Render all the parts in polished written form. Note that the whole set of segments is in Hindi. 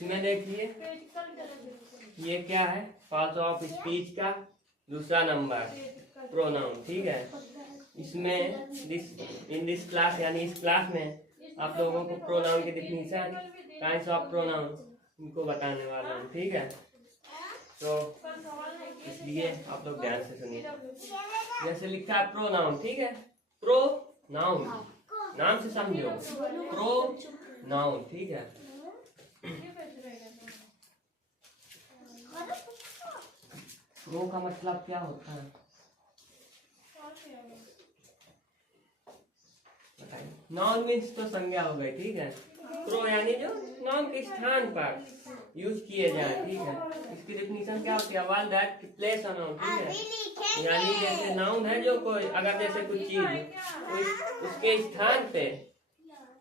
इसमें देखिए ये क्या है, पार्ट ऑफ स्पीच का दूसरा नंबर प्रोनाउन। ठीक है, इसमें इन दिस क्लास यानी इस क्लास में आप लोगों को प्रोनाउन की डिफिनीशन, काइंड्स ऑफ प्रोनाउन इनको बताने वाला हूँ। ठीक है, तो इसलिए आप लोग ध्यान से सुनिए। जैसे लिखा है प्रोनाउन, ठीक है, प्रो नाउन, नाम से समझो, प्रो नाउन। ठीक है, प्रो का मतलब क्या होता है बताइए। नाउन मीन्स तो संज्ञा हो गई। ठीक है, प्रो यानी जो नाउन के स्थान पर यूज किए जाए। ठीक है, इसकी डेफिनेशन क्या होती है, one that place a noun. ठीक है, यानी जैसे नाउन है जो कोई, अगर जैसे कुछ चीज तो उसके स्थान पे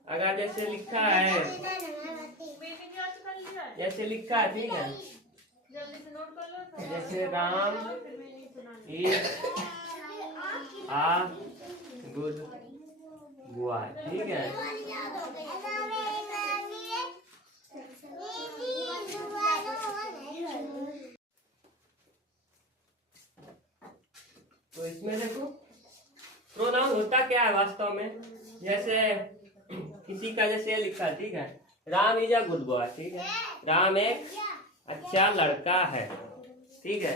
अगर जैसे लिखा है, जैसे लिखा है, ठीक है, जैसे Ram is a good boy. ठीक है, तो इसमें देखो प्रोनाउन होता क्या है वास्तव में। जैसे किसी का जैसे लिखा है, ठीक है, Ram is a good boy. ठीक है, राम एक अच्छा लड़का है। ठीक है,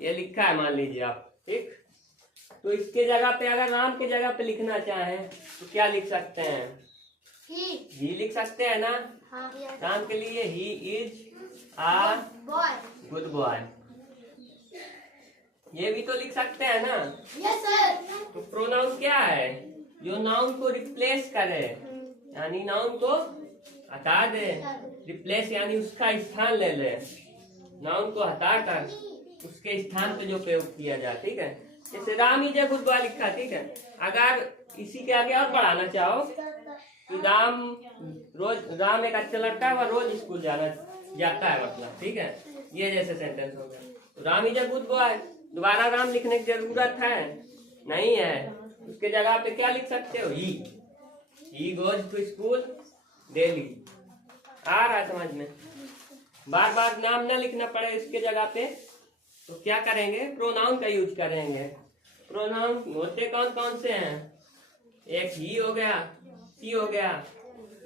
ये लिखा है मान लीजिए आप। ठीक, तो इसके जगह पे अगर राम के जगह पे लिखना चाहें तो क्या लिख सकते हैं, ही लिख सकते हैं ना। हाँ। राम के लिए he is a good boy, ये भी तो लिख सकते हैं ना। Yes sir. तो प्रोनाउन क्या है, जो नाउन को रिप्लेस करे, यानी नाउन को हटा दे, रिप्लेस यानी उसका स्थान ले ले, नाउन को हटाकर उसके स्थान पे जो प्रयोग किया जाए। ठीक है, जैसे राम ही जय गुड बॉय लिखा। ठीक है, अगर इसी के आगे और बढ़ाना चाहो कि राम एक अच्छा लड़का है, वह रोज स्कूल जाता है मतलब। ठीक है, ये जैसे सेंटेंस हो गया, तो Ram is a good boy, दोबारा राम लिखने की जरूरत है नहीं है, उसके जगह पे क्या लिख सकते हो, he goes to school daily. आ रहा है समझ में, बार बार नाम ना लिखना पड़े इसके जगह पे, तो क्या करेंगे, प्रोनाउन का यूज करेंगे। प्रोनाउन होते कौन कौन से हैं, एक ही हो गया, सी हो गया,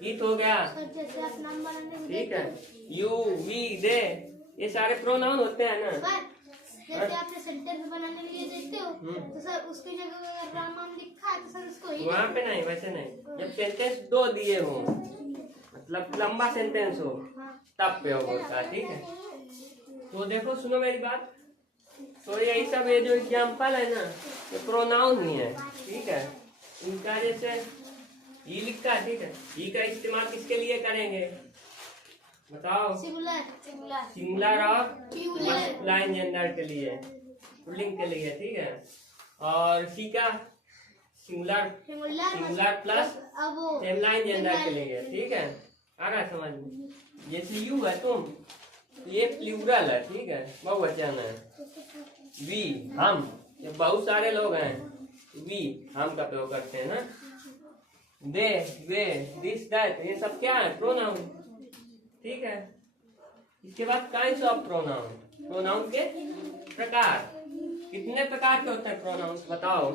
इट हो गया। ठीक है, यू वी दे, ये सारे प्रोनाउन होते हैं ना। जैसे आपने सेंटेंस बनाने के लिए देखते हो तो सर उसकी जगह अगर राम नाम लिखा है तो सर उसको ही वहाँ पे नहीं, वैसे नहीं, जब सेंटेंस दो दिए हो मतलब लंबा सेंटेंस हो तब प्रयोग होता है। ठीक है, तो देखो सुनो मेरी बात, तो यही सब ये जो एग्जाम्पल है ना, ये प्रोनाउन ही है। ठीक है, इनका जैसे ही लिखा है, ठीक है, ही का इस्तेमाल किसके लिए करेंगे बताओ, सिंगुलर और मल्टीप्लाइन जेंडर के लिए, पुल्लिंग के लिए। ठीक है, और सी का सिंगुलर प्लस फेमिनाइन जेंडर के लिए। ठीक है, आ रहा है समझ में। जैसे यू है तुम, ये प्लूरल है। ठीक है, बहुवचन है। वी हम, ये बहुत सारे लोग हैं, वी हम का प्रयोग करते हैं ना। दे वे दिस दैट, ये सब क्या है, प्रोनाउन। ठीक है, इसके बाद काइंड्स ऑफ प्रोनाउन, प्रोनाउन के प्रकार, कितने प्रकार के होते हैं प्रोनाउन बताओ।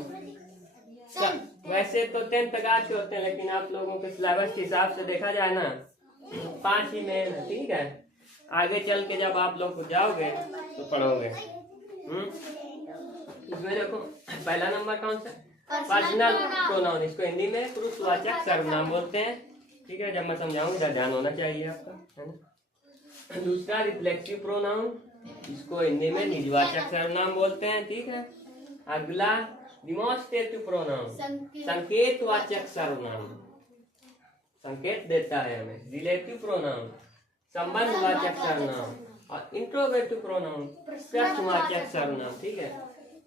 वैसे तो 10 प्रकार के होते हैं, लेकिन आप लोगों के सिलेबस के हिसाब से देखा जाए ना 5 ही मेन है। ठीक है, आगे चल के जब आप लोग जाओगे तो पढ़ोगे। इसमें देखो पहला नंबर कौन सा, पर्सनल प्रोनाउन, इसको हिंदी में पुरुषवाचक सर्वनाम बोलते हैं। ठीक है, जब मैं समझाऊं इधर ध्यान होना चाहिए आपका, है ना। दूसरा रिफ्लेक्सिव प्रोनाउन, इसको हिंदी में निजवाचक सर्वनाम बोलते हैं। ठीक है, अगला डिमॉन्स्ट्रेटिव प्रोनाउन, संकेतवाचक सर्वनाम, संकेत देता है हमें। रिलेटिव प्रोनाउन, संबंधवाचक सर्वनाम, और इंट्रोगेटिव प्रोनाउन, प्रश्नवाचक सर्वनाम। ठीक है,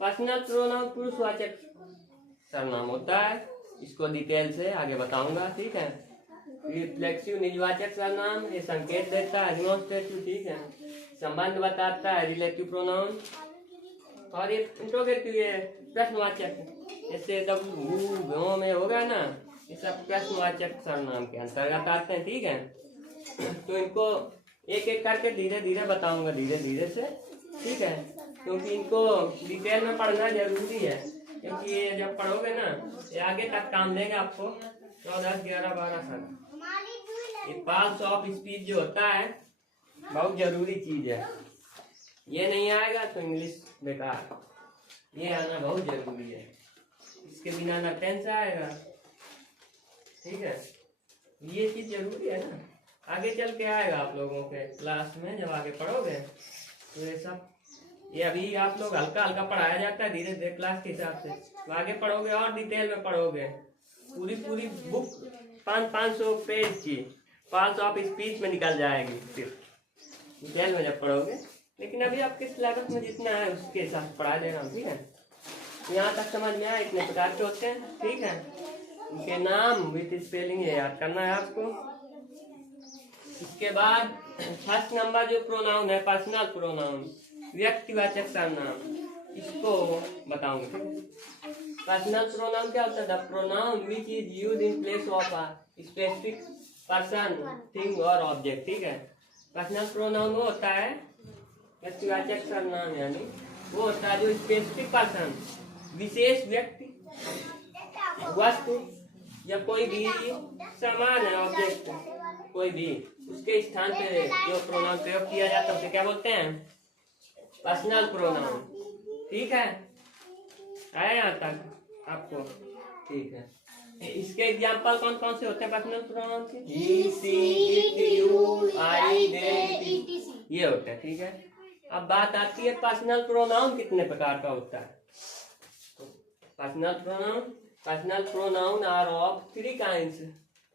पर्सनल प्रोनाउन पुरुषवाचक सर्वनाम होता है, इसको डिटेल से आगे बताऊंगा। ठीक है, रिफ्लेक्सिव निजवाचक सर्वनाम, ये संकेत देता है, डिमॉन्स्ट्रेटिव, ठीक है, संबंध बताता है, रिलेटिव प्रोनाउन, और ये इंट्रोगेटिव ये प्रश्नवाचक, जैसे जब में होगा ना, ये सब प्रश्नवाचक सर्वनाम के अंतर्गत आते हैं। ठीक है, तो इनको एक एक करके धीरे धीरे बताऊंगा, धीरे धीरे से, ठीक है, क्योंकि इनको डिटेल में पढ़ना जरूरी है, क्योंकि ये जब पढ़ोगे ना ये आगे तक काम देगा आपको। 14, 11, 12 साल। ये पार्ट्स ऑफ स्पीच जो होता है बहुत जरूरी चीज है। ये नहीं आएगा तो इंग्लिश बेकार, ये आना बहुत जरूरी है, इसके बिना ना टेंस आएगा, ठीक है। ये चीज जरूरी है ना, आगे चल के आएगा आप लोगों के क्लास में, जब आगे पढ़ोगे तो ये सब, ये अभी आप लोग हल्का हल्का पढ़ाया जाता है, धीरे धीरे क्लास के हिसाब से, तो आगे पढ़ोगे और डिटेल में पढ़ोगे। पूरी बुक 500 पेज की पार्ट्स ऑफ स्पीच में निकल जाएगी फिर डिटेल में जब पढ़ोगे। लेकिन अभी आपके सिलेबस में जितना है उसके हिसाब से पढ़ा देना, ठीक है। यहाँ तक समझ में आया, इतने प्रकार के होते हैं, ठीक है। उनके नाम विथ स्पेलिंग ये याद करना है आपको। इसके बाद फर्स्ट नंबर जो प्रोनाउन है, पर्सनल प्रोनाउन, व्यक्तिवाचक सर्वनाम, इसको बताऊंगा, ठीक है। पर्सनल प्रोनाउन क्या होता है? The pronoun which is used in place of a specific person, thing और ऑब्जेक्ट, ठीक है। पर्सनल प्रोनाउन वो होता है, व्यक्तिवाचक सर्वनाम यानी वो होता है जो स्पेसिफिक पर्सन, विशेष व्यक्ति, वस्तु या कोई भी सामान है, ऑब्जेक्ट कोई भी, उसके स्थान पे जो प्रोनाउन प्रयोग किया जाता है उसे क्या बोलते हैं? पर्सनल प्रोनाउन, ठीक है। आया यहाँ तक आपको, ठीक है। इसके एग्जाम्पल कौन कौन से होते हैं पर्सनल प्रोनाउन के? ही, सी, इट, यू, आई, दे, ये होते हैं, ठीक है। अब बात आती है पर्सनल प्रोनाउन कितने प्रकार का होता है। Personal pronoun are of 3 kinds.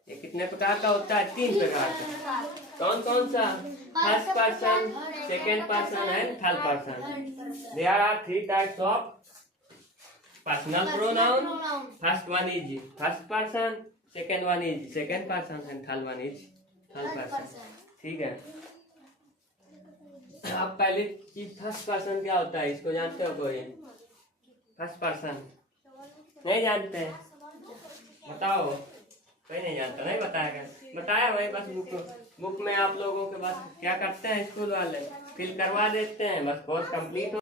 ये कितने प्रकार का होता है? 3 प्रकार का। कौन कौन सा? First person, second person and third person. There are 3 types of personal pronoun. First one is first person, second one is second person and third one is third person, ठीक है। अब पहले चीज फर्स्ट पर्सन क्या होता है, इसको जानते हो कोई? फर्स्ट पर्सन नहीं जानते? बताओ, कोई नहीं जानता? नहीं बताएगा, बताया भाई, बस बुक में आप लोगों के बस क्या करते हैं स्कूल वाले, फिल करवा देते हैं, बस कोर्स कंप्लीट हो।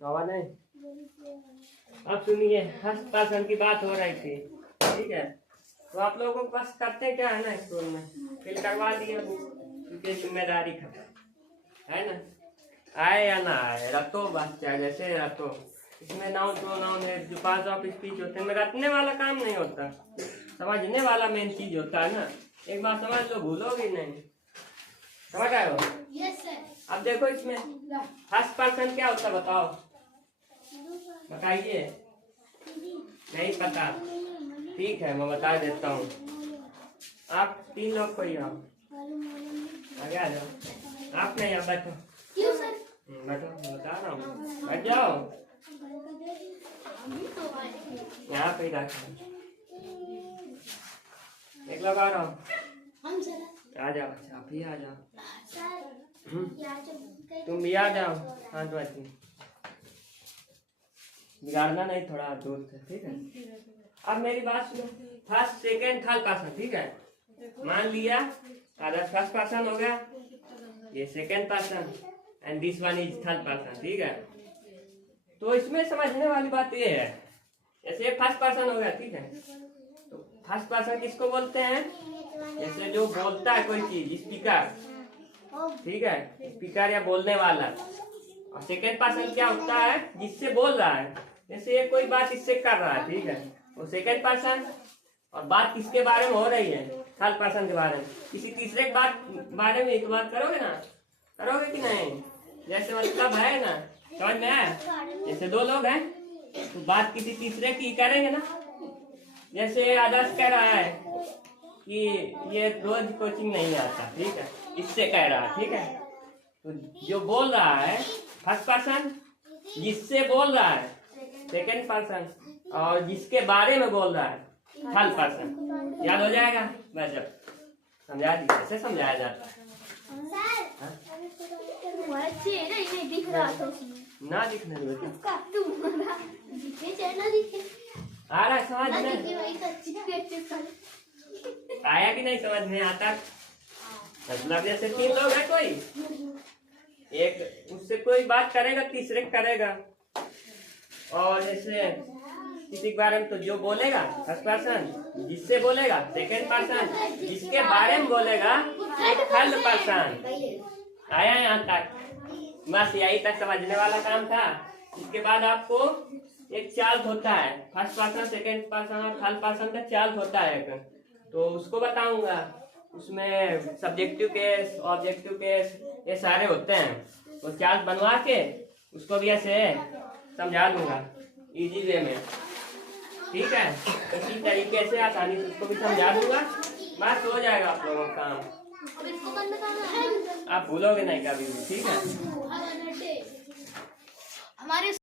आवाज नहीं? अब सुनिए, फर्स्ट पर्सन की बात हो रही थी, ठीक है। तो आप लोगों को बस करते क्या है ना, स्कूल में फिल करवा दिए बुक, क्योंकि जिम्मेदारी खत्म है ना। आए या ना आए, रटो बस, चाहे जैसे रटो। इसमें नाउन प्रोनाउन है, जो पार्ट्स ऑफ स्पीच होते हैं, में रटने वाला काम नहीं होता, समझने वाला मेन चीज होता है ना। एक बार समझ लो, भूलोगे नहीं, समझ आए हो? Yes sir. अब देखो इसमें फर्स्ट पर्सन क्या होता है, बताओ, बताइए। नहीं पता? ठीक है, मैं बता देता हूँ। आप 3 लोग कोई आओ, आगे आ जाओ। आप नहीं, आप बैठो। क्यों सर? बैठो, बता रहा हूँ, बैठ जाओ। यहाँ पे रखो, एक लोग आ रहा हूँ, हम सर। आ जाओ। अच्छा, आप ही आ जाओ, सर तुम भी आ जाओ। हाँ तो अच्छी, बिगाड़ना नहीं, थोड़ा दूर से, ठीक है। अब मेरी बात सुनो, फर्स्ट सेकेंड थर्ड पर्सन, ठीक है। मान लिया अगर फर्स्ट पर्सन हो गया, ये second person and this one is third person, ठीक है। तो इसमें समझने वाली बात ये है, जैसे फर्स्ट पर्सन हो गया, ठीक है, तो फर्स्ट पर्सन किसको बोलते हैं? जैसे जो बोलता है कोई चीज, स्पीकर, ठीक है, स्पीकर या बोलने वाला। और सेकेंड पर्सन क्या होता है? जिससे बोल रहा है, जैसे ये कोई बात इससे कर रहा है, ठीक है, वो सेकेंड पर्सन। और बात किसके बारे में हो रही है? थर्ड पर्सन के बारे में। किसी तीसरे के बारे में एक बात करोगे ना, करोगे कि नहीं? जैसे मतलब है ना, समझ में आया? जैसे 2 लोग हैं तो बात किसी तीसरे की करेंगे ना। जैसे आदर्श कह रहा है कि ये रोज कोचिंग नहीं आता, ठीक है, इससे कह रहा है, ठीक है। तो जो बोल रहा है फर्स्ट पर्सन, जिससे बोल रहा है सेकेंड पर्सन, और जिसके बारे में बोल रहा है थर्ड पर्सन। याद हो जाएगा? बस जब समझा दी, कैसे समझाया जाता है। दिख रहा था ना दिखने दो, दिखे आ रहा है समझ में? आया कि नहीं समझ में आता? मतलब जैसे 3 लोग हैं, कोई एक उससे कोई बात करेगा, तीसरे करेगा। और जैसे किसी के बारे में तो जो बोलेगा फर्स्ट पर्सन, जिससे बोलेगा सेकंड पर्सन, जिसके बारे में बोलेगा थर्ड पर्सन। आया यहाँ तक? बस यही तक समझने वाला काम था। इसके बाद आपको एक चार्ज होता है, फर्स्ट पर्सन, सेकंड पर्सन और थर्ड पर्सन का चार्ज होता है एक, तो उसको बताऊंगा। उसमें सब्जेक्टिव केस, ऑब्जेक्टिव केस, ये सारे होते हैं। तो चार्ज बनवा के उसको भी ऐसे समझा दूंगा इजी वे में, ठीक है? इसी तरीके से आसानी से उसको भी समझा दूंगा। बस हो जाएगा आप लोगों का काम। अब इनको बंद करना है। आप भूलोगे नहीं कभी भी, ठीक है? हमारे